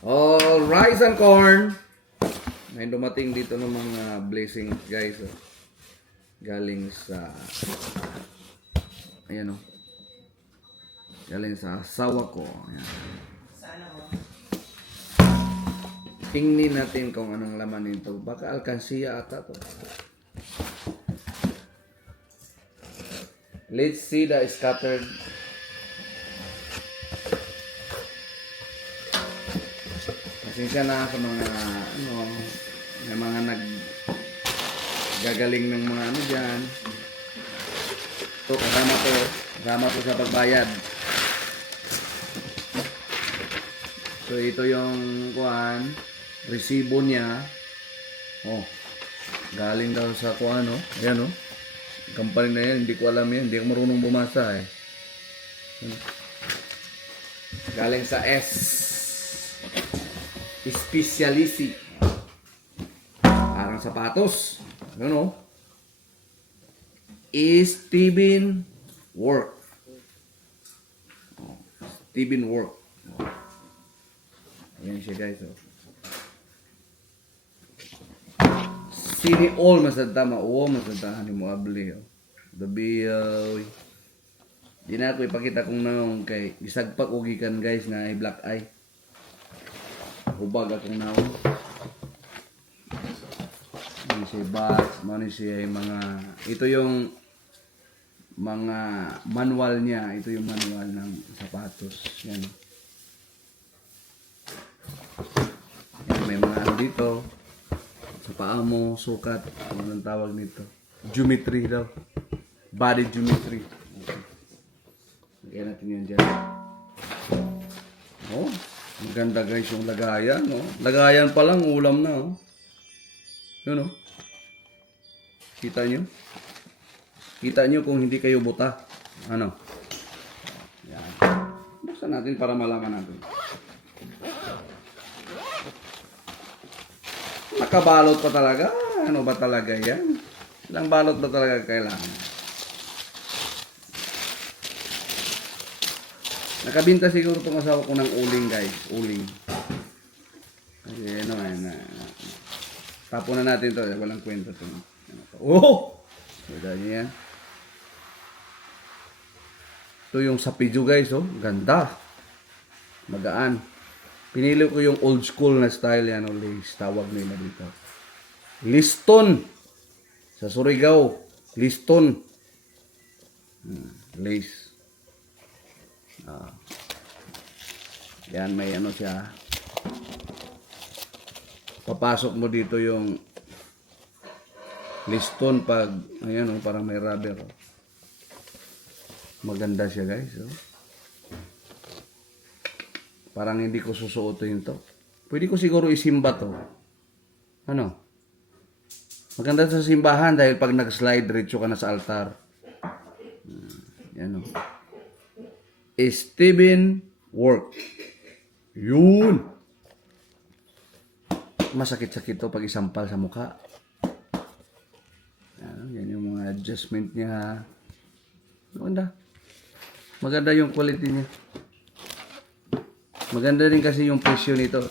All rice and corn. May dumating dito ng mga blessings, guys. Oh. Galing sa ayan oh. Galing sa asawa ko. Ayan. Tingnan natin kung anong laman nito. Baka alkansiya ata to. Let's see the scattered. Pasensya na sa mga may mga gagaling ng mga diyan. Ito kasama to sa pagbayad. So ito yung resibo niya. Oh. Galing daw sa Ayan oh. Company na yan, hindi ko alam yan, hindi ako marunong bumasa eh. Galing sa Specialisi. Parang sapatos. Ano? Steven Work. Steven Work. Ayan siya guys. Sini all masada masada ni mo abli. Dabi di na ako ipakita kung naong kay gisagpak og gikan guys na ay black eye. Ubag akong naon. Ini si box, mani siya mga ito yung mga manual niya, ito yung manual ng sapatos. Yan. Yan may mga dito. Sa paa mo, sukat, ano ang tawag nito? Geometry daw. Body geometry. Okay. Lagyan natin yan dyan. Oh, maganda guys yung lagayan. Oh. Lagayan pa lang, ulam na. Oh. Yun oh. Kita nyo? Kita nyo kung hindi kayo buta. Ano? Yan. Buksan natin para malaman natin. Nakabalot pa talaga? Ano ba talaga yan? Ilang balot ba talaga kailangan? Nakabinta siguro itong asawa ko ng uling guys. Uling. Kasi ano tapon na natin to. Walang kwenta to. Oh! Wala niya yan. Ito yung sapidyo guys. Oh. Ganda. Magaan. Pinili ko yung old school na style yan, o lace, tawag nila dito. Liston. Sa Surigao, Liston. Lace. Yan, may siya. Papasok mo dito yung Liston pag, ayan parang may rubber. Oh. Maganda siya guys. Oh. Parang hindi ko susuotin to. Pwede ko siguro isimba to. Ano? Maganda sa simbahan dahil pag nag-slide, diretso ka na sa altar. Yan o. Steven Work. Yun. Masakit-sakit to pag isampal sa mukha. Yan yung mga adjustment niya. Maganda. Maganda yung quality niya. Maganda din kasi yung presyo nito.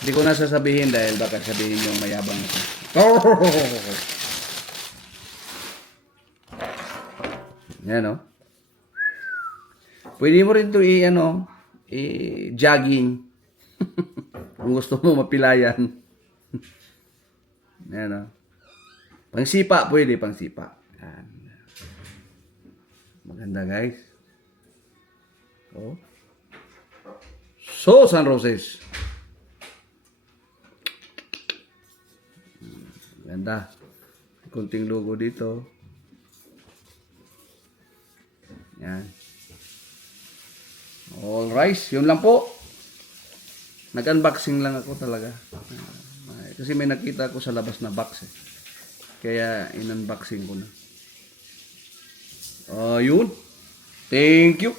Hindi ko na sasabihin dahil baka sabihin yung mayabang ito. Yan o. Pwede mo rin ito jogging. Kung gusto mo mapilayan. Yan o. Pangsipa pwede, pangsipa. Yan. Maganda guys. Oh. So, San Roses. Ganda. Kunting logo dito. Yan. All rice. Yun lang po. Nag-unboxing lang ako talaga. Kasi may nakita ko sa labas na box. Kaya in-unboxing ko na. Yun. Thank you.